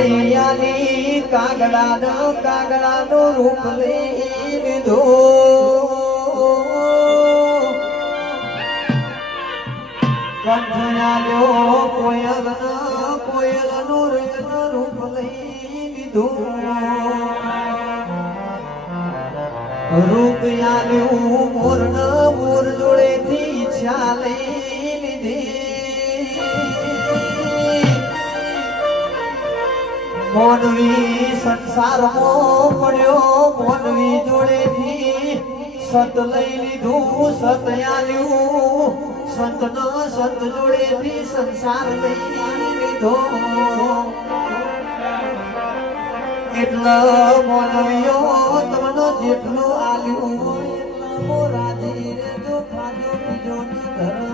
મૈયાની કાગડાનું રૂપ લઈ લીધો કંઠયાલ્યો કોયલનું રૂપ લઈ લીધું રૂપ આલ્યું મોર જોડેથી ઈચ્છા લઈ લીધી મોનવી સંસારમાં પડ્યો મોનવી જોડેથી સત લઈ લીધું સત આલ્યું સંત જોડેથી સંસાર લઈ લીધો એટલે મોનવીઓ તમને જેટલું આલ્યું એટલો રાજી રેજો ખાજો બીજો ઘર